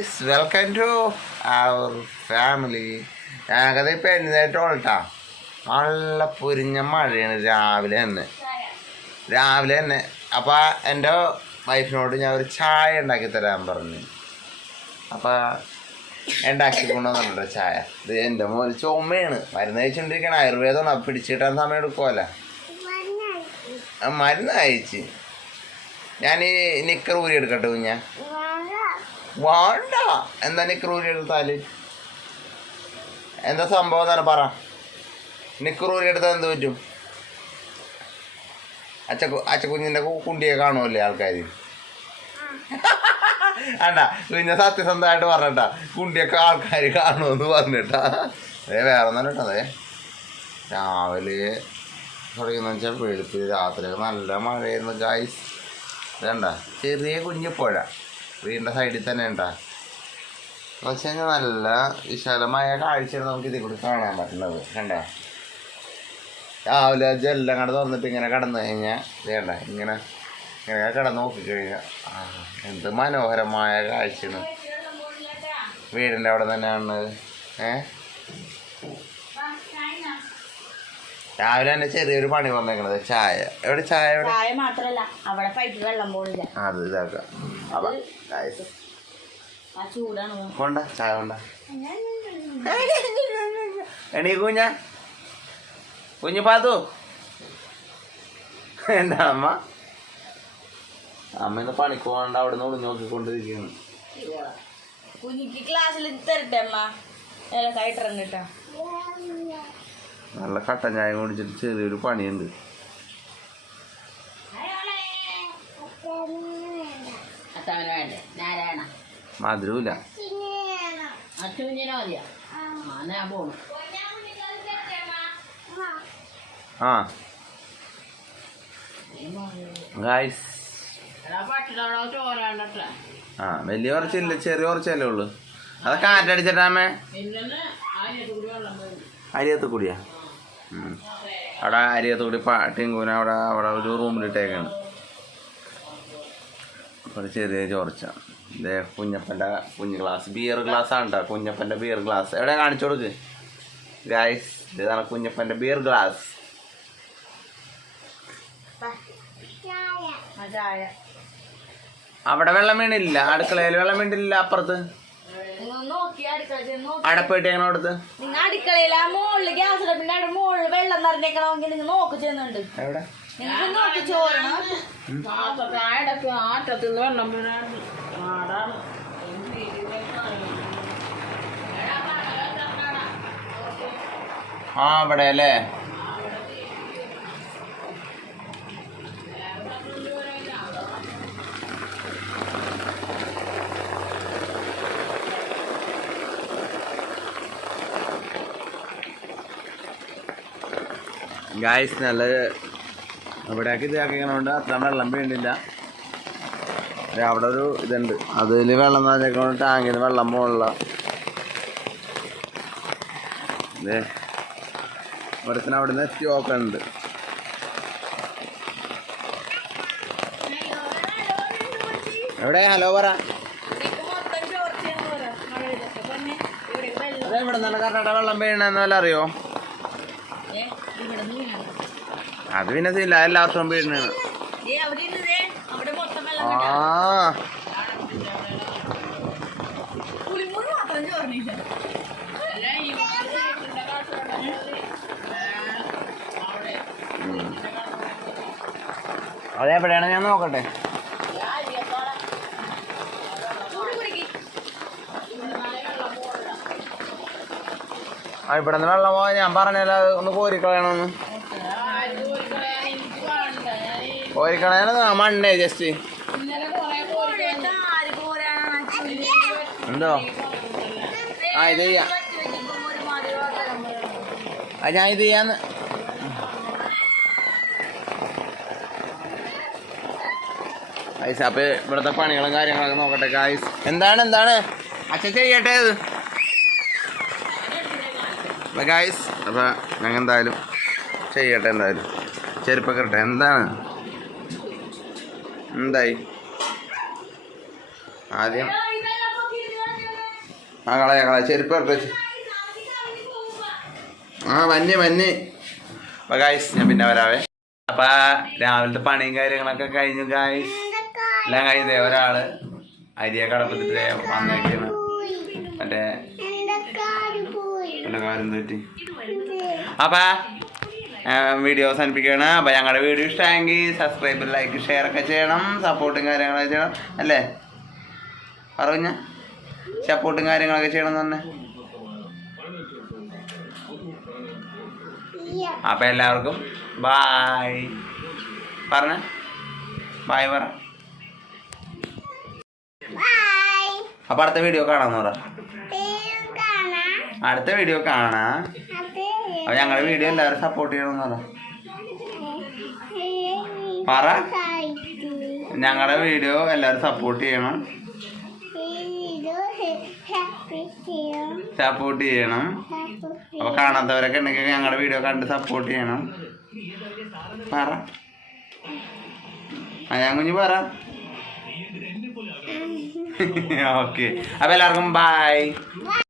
Welcome to our family. ഞങ്ങൾക്കത് ഇപ്പം എഴുന്നേറ്റോളട്ടാ. നല്ല പൊരിഞ്ഞ മഴയാണ് രാവിലെ തന്നെ. അപ്പം എൻ്റെ വൈഫിനോട് ഞാൻ ഒരു ചായ ഉണ്ടാക്കി തരാൻ പറഞ്ഞു. അപ്പം ഉണ്ടാക്കി കൊണ്ടുവന്നിട്ടുണ്ടോ ചായ? ഇത് എൻ്റെ മോന് ചുമയാണ്, മരുന്ന് കഴിച്ചുകൊണ്ടിരിക്കണം. ആയുർവേദമാണ്, പിടിച്ചിട്ടാൻ സമയം എടുക്കുമല്ലോ. മരുന്ന് കഴിച്ച് ഞാൻ നിക്കർ ഊരി എടുക്കട്ടെ കുഞ്ഞാ? വേണ്ട. എന്താ നിക്കർ ഊരി എടുത്താല് എന്താ സംഭവം തന്നെ പറ. നിക്കർ ഊരി എടുത്താൽ എന്ത് പറ്റും? അച്ചക്കുഞ്ഞിൻ്റെ കുണ്ടിയെ കാണുമല്ലേ ആൾക്കാർ? അണ്ട കുഞ്ഞ സത്യസന്ധമായിട്ട് പറഞ്ഞിട്ടാ, കുണ്ടിയൊക്കെ ആൾക്കാർ കാണുമെന്ന് പറഞ്ഞിട്ടാ. വേറെ ഒന്നും കേട്ടോ. രാവിലെ തുടങ്ങിയെന്ന് വെച്ചാൽ വെളുപ്പിൽ രാത്രിയൊക്കെ നല്ല മഴയായിരുന്നു ഗായ്സ്. ഇതണ്ട ചെറിയ കുഞ്ഞു പുഴ വീടിൻ്റെ സൈഡിൽ തന്നെ ഉണ്ടാ. എന്ന് വെച്ച് കഴിഞ്ഞാൽ നല്ല വിശാലമായ കാഴ്ചയാണ് നമുക്ക് ഇതിൽ കൂടി കാണാൻ പറ്റുന്നത്. കണ്ട രാവിലെ ജെല്ലാം കണ്ട് തുറന്നിട്ട് ഇങ്ങനെ കടന്നു കഴിഞ്ഞാൽ വേണ്ട ഇങ്ങനെ കിടന്ന് നോക്കിക്കഴിഞ്ഞാൽ എന്ത് മനോഹരമായ കാഴ്ചയാണ്. വീടിൻ്റെ അവിടെ തന്നെയാണ്. രാവിലെ തന്നെ ചെറിയൊരു പണി വന്നേക്കണത്. ചായ എവിടെ? ചായ എവിടെ? മാത്രല്ല അവിടെ പൈപ്പ് വെള്ളം പോണില്ല. അത് ഇതാക്കാം. കൊണ്ട ചായ കൊണ്ട. എണീ കുഞ്ഞു പാത്തു. എന്താ അമ്മേന്ന് പണിക്ക് പോകണ്ട, അവിടെ നിന്ന് ഒളിഞ്ഞു നോക്കിക്കൊണ്ടിരിക്കുന്നു. കുഞ്ഞിക്ക് ക്ലാസ്സിൽ തരട്ടെ അമ്മ? കയറ്റിറങ്ങിട്ടാ. നല്ല കട്ടൻ ചായ കുടിച്ചിട്ട് ചെറിയൊരു പണിയുണ്ട്. മധുരമില്ല. ആ ഗായ്സ്, വലിയ കുറച്ചില്ല, ചെറിയ കുറച്ചല്ലേ ഉള്ളു. അത് കാറ്റടിച്ചിട്ടാമേ അരിയത്ത് കൂടിയാ. അവിടെ അരിയത്ത് കൂടി ടിങ്കൂന അവിടെ ഒരു റൂമിലിട്ടേക്കാണ്. അപ്പോൾ ചെറിയ ചോർച്ച. ഇതേ കുഞ്ഞപ്പൻ്റെ കുഞ്ഞ് ഗ്ലാസ്, ബിയർ ഗ്ലാസ് ആണ് കേട്ടോ. കുഞ്ഞപ്പൻ്റെ ബിയർ ഗ്ലാസ് എവിടെ കാണിച്ചു കൊടുക്ക് ഗായ്സ്. ഇതാണ് കുഞ്ഞപ്പൻ്റെ ബിയർ ഗ്ലാസ്. അവിടെ വെള്ളം വീണില്ല, അടുക്കളയിൽ വെള്ളം വീണില്ല. അപ്പുറത്ത് അടപ്പിട്ട് എങ്ങനെ കൊടുത്ത് അടുക്കളയിൽ ആ മുകളിൽ ഗ്യാസ് അടുപ്പിന്റെ മുകളിൽ വെള്ളം നിറഞ്ഞേക്കണമെങ്കിൽ നിങ്ങൾ നോക്കി ചെയ്യുന്നുണ്ട്. എവിടെ നോക്കി ചോരണം. ആ അവിടെ അല്ലേ? ഗായ്സ് നല്ല ഇവിടേക്ക് ഇതാക്കിക്കണോണ്ട് അത്ര വെള്ളം വീണില്ല. അവിടെ ഒരു ഇതുണ്ട്, അതിൽ വെള്ളം നിറഞ്ഞേക്കൊണ്ട് ടാങ്കിൽ നിന്ന് വെള്ളം പോകണില്ല. ഇതേ ഒരുത്തിന് അവിടെ നിന്ന് എത്തി നോക്കുന്നുണ്ട്. എവിടെ? ഹലോ പറ. അതെവിടെ നല്ല കറക്റ്റായിട്ട് വെള്ളം വീണെന്ന് വല്ല അറിയോ? അത് പിന്നെ ഇല്ല, എല്ലാവർക്കും വീടിനാണ്. ആ അതെവിടെയാണ്? ഞാൻ നോക്കട്ടെ. ആ ഇവിടെ നിന്ന് വെള്ളം പോയാൽ ഞാൻ പറഞ്ഞല്ല, ഒന്ന് കോരിക്കളയണമെന്ന്. കോരിക്കളയാനത് മണ്ണേ ജസ്റ്റ് എന്തോ. ആ ഇത് ചെയ്യാം, ഞാൻ ഇത് ചെയ്യാന്ന്. ഗായ്സ് അപ്പോൾ ഇവിടുത്തെ പണികളും കാര്യങ്ങളൊക്കെ നോക്കട്ടെ ഗായ്സ്. എന്താണ് അച്ഛൻ ചെയ്യട്ടെ ഇത് ഗായ്സ്. അപ്പോൾ ഞങ്ങൾ എന്തായാലും ചെയ്യട്ടെ. എന്തായാലും ചെരുപ്പൊക്കെ ഇട്ടെ. എന്തായി ആദ്യം ആ കളയാ ചെരുപ്പ് ഇട്ടു. ആ മഞ്ഞ്. അപ്പൊ ഗായ്സ് ഞാൻ പിന്നെ വരാവേ. അപ്പൊ രാവിലത്തെ പണിയും കാര്യങ്ങളൊക്കെ കഴിഞ്ഞു ഗായ്സ്. എല്ലാം കഴിഞ്ഞതേ ഒരാള് അരിയൊക്കെ അടപ്പത്തിട്ട് വന്നേക്കാണ്. മറ്റേ കാര്യം പറ്റി. അപ്പൊ വീഡിയോ അവസാനിപ്പിക്കുകയാണ്. അപ്പൊ ഞങ്ങളുടെ വീഡിയോ ഇഷ്ടമെങ്കിൽ സബ്സ്ക്രൈബ്, ലൈക്ക്, ഷെയർ ഒക്കെ ചെയ്യണം. സപ്പോർട്ടും കാര്യങ്ങളൊക്കെ ചെയ്യണം അല്ലേ? പറഞ്ഞ സപ്പോർട്ടും കാര്യങ്ങളൊക്കെ ചെയ്യണം എന്ന് തന്നെ. അപ്പൊ എല്ലാവർക്കും ബായ് പറഞ്ഞ ബായ് പറ. അപ്പൊ അടുത്ത വീഡിയോ കാണാന്ന് പറ. അടുത്ത വീഡിയോ കാണാ. അപ്പൊ ഞങ്ങളുടെ വീഡിയോ എല്ലാവരും സപ്പോർട്ട് ചെയ്യണമെന്ന് പറ. ഞങ്ങളുടെ വീഡിയോ എല്ലാവരും സപ്പോർട്ട് ചെയ്യണം. അപ്പൊ കാണാത്തവരൊക്കെ ഉണ്ടെങ്കിൽ ഞങ്ങളുടെ വീഡിയോ കണ്ട് സപ്പോർട്ട് ചെയ്യണം. പറ ഞാൻ കുഞ്ഞു പറ. ഓക്കെ അപ്പൊ എല്ലാവർക്കും ബൈ.